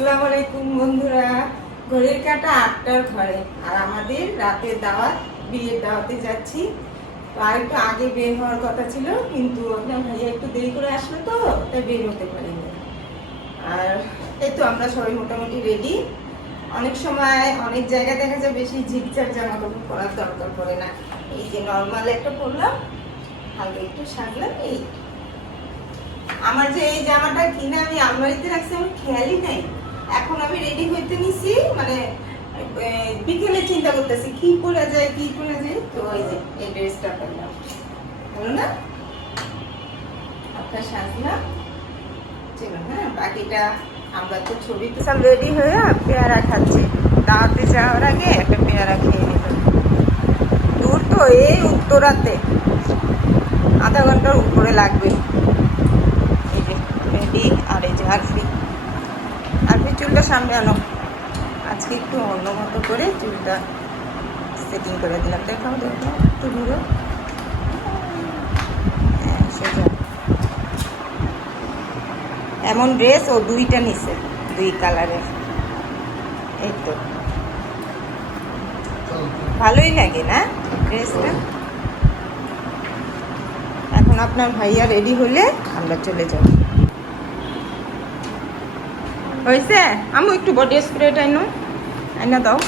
আসসালামু আলাইকুম বন্ধুরা। ঘড়ির কাটা আটটার ঘরে। আর আমাদের রাতের দাওয়াত বিয়ের দাওয়াতে যাচ্ছি। আর একটু আগে বের হওয়ার কথা ছিল, কিন্তু আপনার ভাইয়া একটু দেরি করে আসলো তো, তাই বের হতে পারিনি। আর এই তো আমরা সবাই মোটামুটি রেডি অনেক সময় অনেক জায়গায় দেখা যায় বেশি ঝিকঝাক জামা কাপড় পরার দরকার পড়ে না। এই যে নর্মাল একটা পরলাম হালকা একটু সাজলাম, এই। আমার যে এই জামাটা কিনে আমি আলমারিতে রাখছি, আমি খেয়ালই নাই। এখন আমি রেডি হইতে নিছি মানে বিকেলে চিন্তা করতেছি, কি পরা যায়, কি পরা যায়? তো এই যে, এই ড্রেসটা পেলাম ভালো না? আপনার সাজলাম চলো হ্যাঁ বাকিটা আমরা তো ছবি সব রেডি হয়ে পেয়ারা খাচ্ছি। দাওয়াতে যাওয়ার আগে একটা পেয়ারা খেয়ে নিল দূর তো এই উত্তরাতে। আধা ঘণ্টার উপরে লাগবে। রেডি আর এই যে আরফি চুলটা সামনে আনো। আজকে একটু অন্য মতো করে চুলটা সেটিং করে দিলাম। দেখাও দেখাও একটু ঘুরে। হ্যাঁ, সোজা। এমন ড্রেস ও দুইটা নিছে দুই কালারের এই তো। ভালোই লাগে না ড্রেসটা এখন আপনার ভাইয়া রেডি হলে আমরা চলে যাব। হয়েছে আমি একটু বডি স্প্রেটা এনো এনে দাও।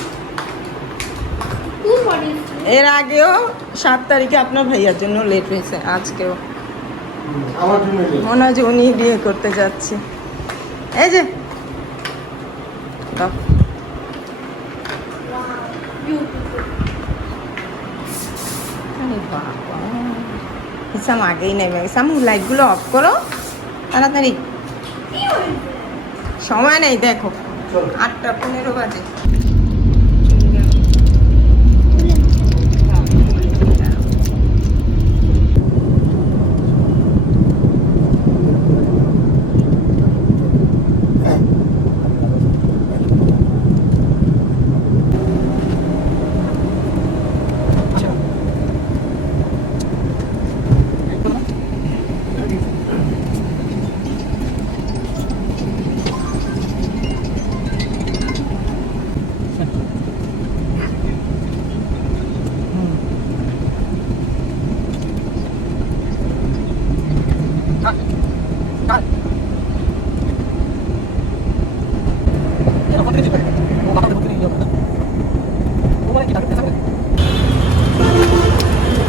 এর আগেও সাত তারিখে আপনার ভাইয়ার জন্য লেট হয়েছে আজকেও। মনে হয় যে উনি বিয়ে করতে যাচ্ছে। এই যে। ইসাম আগেই নেমে ইসাম লাইটগুলো অফ করো। তাড়াতাড়ি। সময় নেই দেখো। আটটা পনেরো বাজে।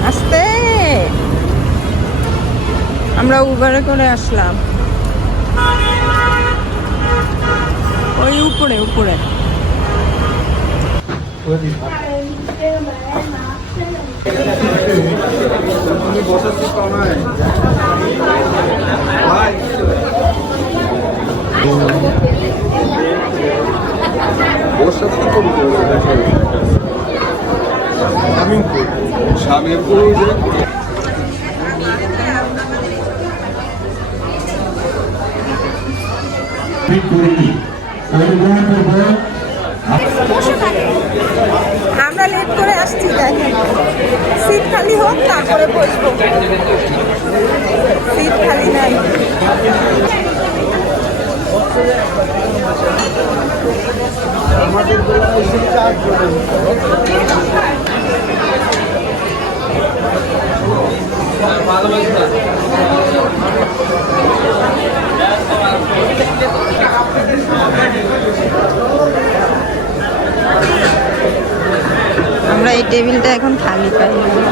আসতে। আমরা উবারে করে আসলাম। ওই উপরে উপরে। বসার সিট পাও নাই ভাই ওর সাথে তো কবিতা হয়েছে দেখো শামিমপুর শামিমপুর ওই যে আমরা লেট করে আসছি, দেখেন। সিট খালি হোক, তারপরে বসবো। সিট খালি নাই। আমাদের বেলায় এসে চার আমরা এই টেবিলটা এখন খালি পাই তুমি নিবা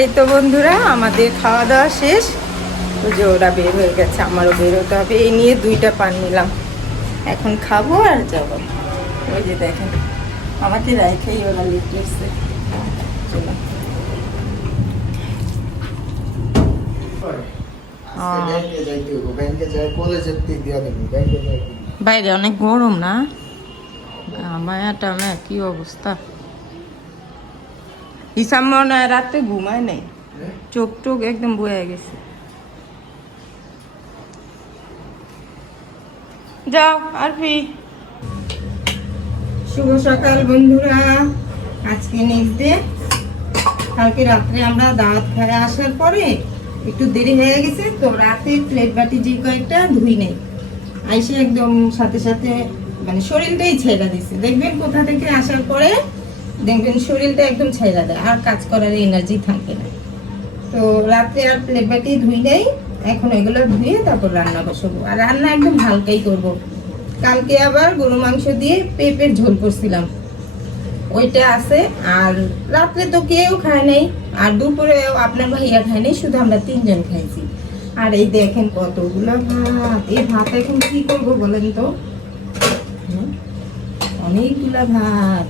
এই তো বন্ধুরা আমাদের খাওয়া দাওয়া শেষ। যে ওরা বের হয়ে গেছে আমারও বের হতে হবে। এই নিয়ে দুইটা পান নিলাম। এখন খাব আর যাব। ওই যে দেখেন আমাকে রাইখেই ওরা চলো। ব্যাংকে যাই বাইরে অনেক গরম না? টামে কি অবস্থা? হিসাব মনে হয় রাতে ঘুমায় নাই। চোখ টোক একদম বয়ে গেছে। যাও, আরফি। শুভ সকাল বন্ধুরা। আজকে নেক্সট ডে কালকে রাত্রে আমরা দাওয়াত খায় আসার পরে একটু দেরি হয়ে গেছে, তো রাতে প্লেট বাটি যে কয়েকটা ধুই নেই। আইসে একদম সাথে সাথে মানে শরীরটাই ছেড়া দিছে। দেখবেন কোথা থেকে আসার পরে দেখবেন শরীরটা একদম ছেড়া দেয়, আর কাজ করার এনার্জি থাকে না। তো রাত্রে আর প্লেট বাটি ধুই নেই, এখন এগুলো ধুয়ে তারপর রান্না বসাবো। আর রান্না একদম হালকাই করব। কালকে আবার গরু মাংস দিয়ে পেঁপের ঝোল করছিলাম। ওইটা আছে, আর রাত্রে তো কেউ খায় নাই, আর দুপুরে আপনার ভাইয়া খায় নাই, শুধু আমরা তিনজন খাইছি। আর এই দেখেন কতগুলো ভাত। এই ভাত এখন কি করব বলেন তো? অনেকগুলা ভাত।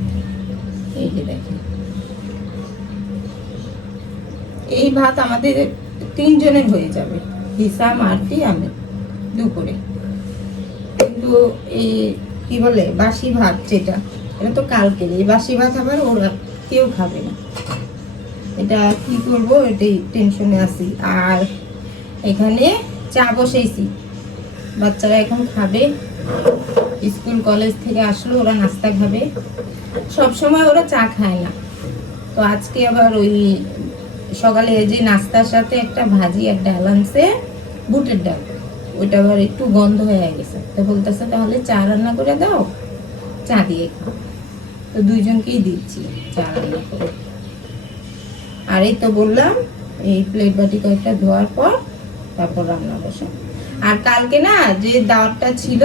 এই ভাত আমাদের তিনজনের হয়ে যাবে হিসাম আরতি আমি দুপুরে। কিন্তু এই কি বলে, বাসি ভাত যেটা, এটা তো কালকের এই বাসি ভাত আবার ওরা কেউ খাবে না। এটা কি করব, এটাই টেনশনে আছি। আর এখানে চা বসেছি বাচ্চারা এখন খাবে, স্কুল, কলেজ থেকে আসলো, ওরা নাস্তা খাবে। সব সময় ওরা চা খায় না। তো আজকে আবার ওই সকালে যে নাস্তার সাথে একটা ভাজি আর ডাল আনছে, বুটের ডাল। ওইটা আবার একটু গন্ধ হয়ে গেছে। তো বলতেছে, তাহলে চা রান্না করে দাও, চা দিয়ে খাও। তো দুইজনকেই দিচ্ছি চা রান্না করে। আর এই তো বললাম, এই প্লেট বাটি কয়েকটা ধোয়ার পর তারপর রান্না বসা। আর কালকে না যে দাওয়াতটা ছিল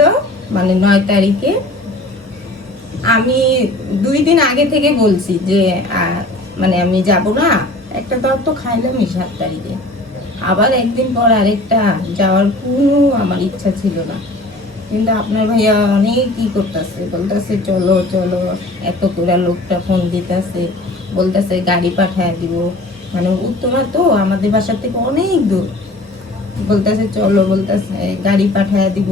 মানে নয় তারিখে আমি দুই দিন আগে থেকে বলছি যে মানে আমি যাব না। একটা দাওয়াত তো খাইলামই সাত তারিখে। আবার একদিন পর আরেকটা যাওয়ার কোনো আমার ইচ্ছা ছিল না। কিন্তু আপনার ভাইয়া অনেক কি করতেছে, বলতেছে, চলো চলো। এত করে লোকটা ফোন দিতেছে, বলতেছে, গাড়ি পাঠায় দিব। মানে উত্তরা তো আমাদের বাসা থেকে অনেক দূর। বলতেছে, চলো, বলতেছে, গাড়ি পাঠায় দিব।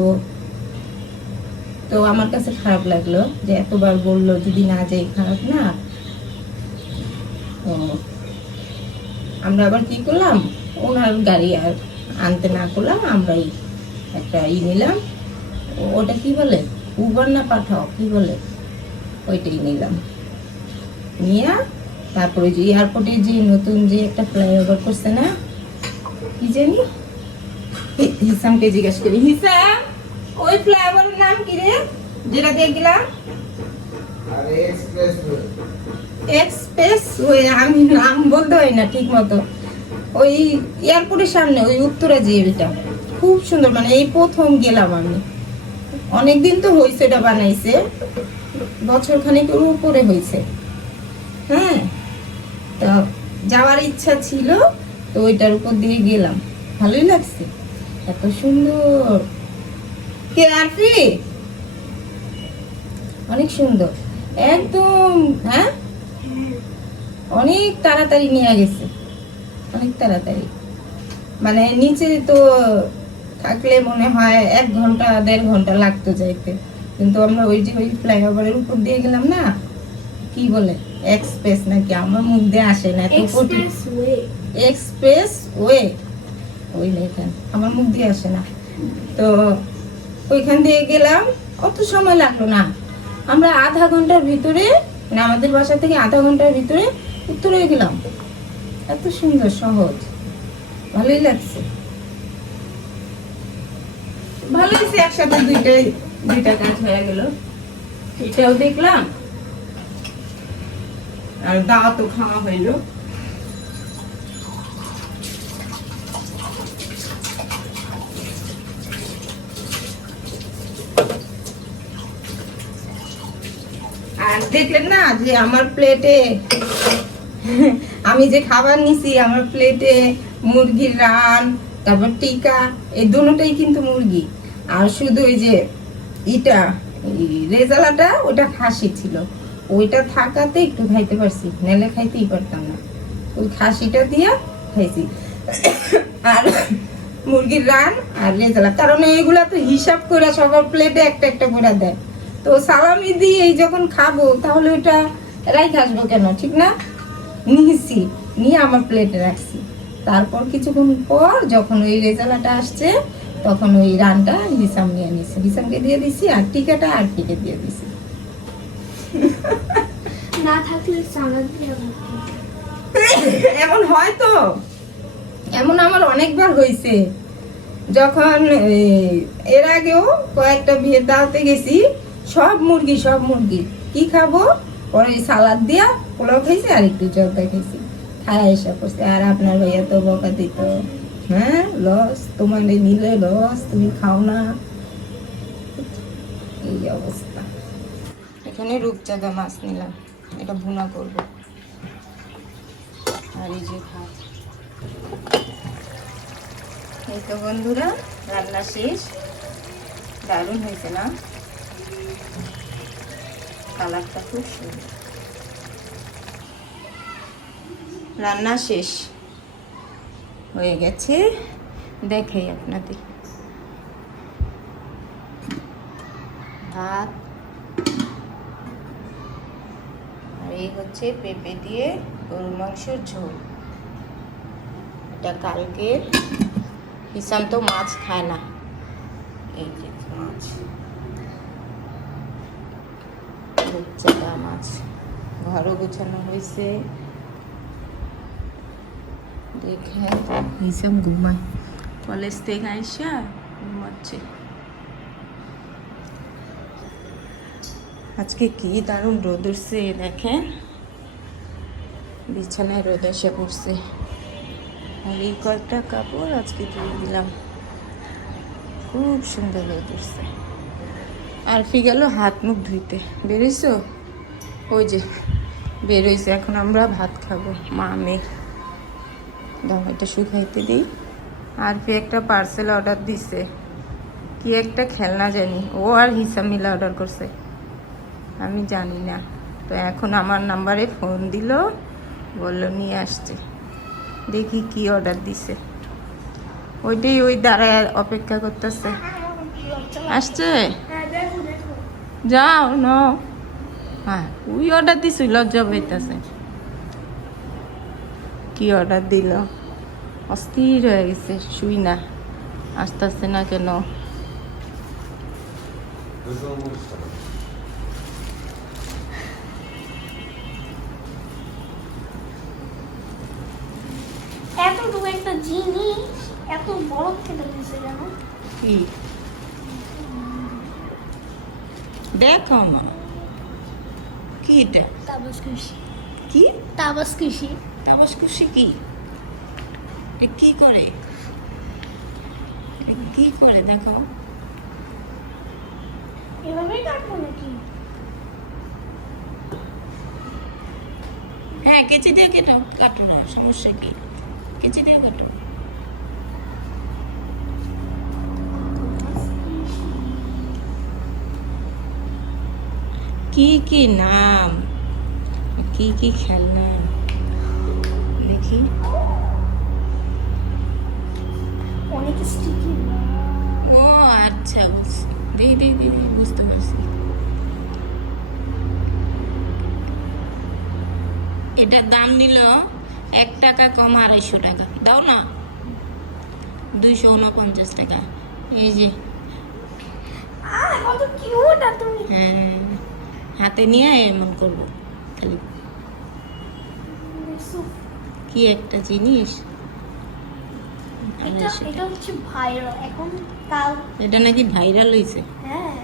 তো আমার কাছে খারাপ লাগল যে এতবার বলল যদি না যাই খারাপ না। তো আমরা আবার কি করলাম? ওনার গাড়ি আর আনতে না করলাম, আমরাই একটা ই নিলাম। ওটা কি বলে? উবার না পাঠাও, কি বলে? ওইটাই নিলাম। নিয়ে তারপরে যে এয়ারপোর্টে যে নতুন যে একটা ফ্লাইওভার করছে না, কি জানি? হিসামকে জিজ্ঞেস করি, হিসাম! ওই ফ্লাইওভারের নাম কি রে? যেটা দেখলাম? আরে এক্সপ্রেস এক্সপ্রেস ওই আমি নাম বলতে হয় না ঠিক মতো। ওই এয়ারপোর্টের সামনে ওই উত্তরা জিএলটা খুব সুন্দর মানে এই প্রথম গেলাম আমি। অনেকদিন তো হয়েছে এটা বানাইছে। বছর খানেকের উপরে হয়েছে হ্যাঁ? তো যাওয়ার ইচ্ছা ছিল তো ওইটার উপর দিয়ে গেলাম। ভালোই লাগছে। এত সুন্দর। কে আরফি? অনেক সুন্দর। একদম হ্যাঁ? অনেক তাড়াতাড়ি নিয়ে গেছে। অনেক তাড়াতাড়ি। মানে নিচে তো থাকলে মনে হয় এক ঘণ্টা দেড় ঘণ্টা লাগতো যাইতে। কিন্তু আমরা ওই যে ওই ফ্লাইওভারের উপর দিয়ে গেলাম না কি বলে? এক্সপ্রেস নাকি? আমার মুখ দিয়ে আসে না এত কঠিন। এক্সপ্রেস ওয়ে ওই লেখেন আমার মুখ দিয়ে আসে না। তো ওইখান দিয়ে গেলাম, অত সময় লাগল না। আমরা আধা ঘণ্টার ভিতরে মানে আমাদের বাসা থেকে আধা ঘণ্টার ভিতরে উত্তরে গেলাম। এত সুন্দর সহজ ভালোই লাগছে। ভালো হয়েছে একসাথে দুইটাই, দুইটা কাজ হয়ে গেল। এটাও দেখলাম। আর দাওয়া তো খাওয়া হইল। দেখলেন না যে আমার প্লেটে আমি যে খাবার নিছি, আমার প্লেটে মুরগির রান, তারপর টিকা, এই দুটোটাই কিন্তু মুরগি। আর শুধু ওই যে ইটা রেজালাটা, ওটা খাসি ছিল। ওইটা থাকাতে একটু খাইতে পারছি, নাহলে খাইতেই পারতাম না। ওই খাসিটা দিয়া খাইছি। আর মুরগির রান আর রেজালা, কারণ এইগুলা তো হিসাব করে সবার প্লেটে একটা একটা করে দেয়। তো সালামি দিয়ে এই যখন খাব তাহলে ওটা রাইখ আসব কেন? ঠিক না? নিয়েছি নিয়ে আমার প্লেটে রাখছি। তারপর কিছুক্ষণ পর যখন ওই রেজালাটা আসছে তখন ওই রানটা হিসাম নিয়ে নিছি হিসামকে দিয়ে দিছি আর টিকাটা আর টিকে দিয়ে দিছি। না থাকলে সালাদ এমন হয় তো? এমন আমার অনেকবার হয়েছে যখন এর আগেও কয়েকটা বিয়ের দাওয়াতে গেছি সব মুরগি সব মুরগি। কি খাব? পরে সালাদ দিয়া পোলাও খাইছি আর একটু জলটা খাইছি। খায় এসে করছে আর আপনার ভাইয়া তো বকা দিত। হ্যাঁ লস, তোমার নিলে লস, তুমি খাও না। এই অবস্থা। এখানে রূপচাঁদা মাছ নিলাম, এটা ভুনা করব। আর এই যে ভাত। এই তো বন্ধুরা, রান্না শেষ। দারুণ হয়েছে না? কালারটা খুব সুন্দর। রান্না শেষ হয়ে গেছে। দেখাই আপনাদের। ভাত। আর এই হচ্ছে পেঁপে দিয়ে গরু মাংসের ঝোল। এটা কালকের। হিসাম তো মাছ খায় না। এই যে মাছ। রূপচাঁদা মাছ। ঘরও গোছানো হয়েছে। দেখে হিসাম ঘুমায়। কলেজ থেকে আইসা ঘুমাচ্ছে। আজকে কি দারুণ রোদ উঠছে, দেখেন। বিছানায় রোদ এসে পড়ছে। আর এই কয়েকটা কাপড় আজকে ধুয়ে দিলাম। খুব সুন্দর রোদ উঠছে। আর ফি গেল হাত মুখ ধুইতে। বেরোইছো? ওই যে, বেরোইছে। এখন আমরা ভাত খাব। মা, মেয়ে। দাম এটা শুকাইতে দিই। আর ফি একটা পার্সেল অর্ডার দিছে। কি একটা খেলনা জানি। ও আর হিসাব মিলে অর্ডার করছে। আমি জানি না। তো এখন আমার নাম্বারে ফোন দিল। বলল, নিয়ে আসছে। দেখি কি অর্ডার দিছে। ওইটাই ওই দাঁড়ায় অপেক্ষা করতেছে। আসছে? যাও ন হ্যাঁ ওই অর্ডার দিছি লজ্জা পাইতেছে। কি অর্ডার দিল? অস্থির হয়ে গেছে শুই না। আসতে আসতে না কেন? এতটুকু একটা জিনিস এত বড় দিয়েছে জানো? কি? দেখো না কি এটা তাবাস কৃষি কি তাবাস কৃষি তামাশ খুশি কি কি করে কি করে দেখো এভাবেই কাটবো নাকি হ্যাঁ কেচি দিয়ে কেটো কাটো না সমস্যা কি কেচি দিয়ে কাটো কি কি নাম? কি কি খেলনা? দেখি। অনেক স্টিকি ও আচ্ছা দিই দিই, বুঝতে পারছি। এটার দাম নিল এক টাকা কম আড়াইশো টাকা। দাও না। দুইশো উনপঞ্চাশ টাকা। এই যে। হ্যাঁ। হাতে নিয়ে এমন করব। খালি কি একটা জিনিস? এটা এটা হচ্ছে ভাইরাল এখন কাল এটা নাকি ভাইরাল হয়েছে হ্যাঁ।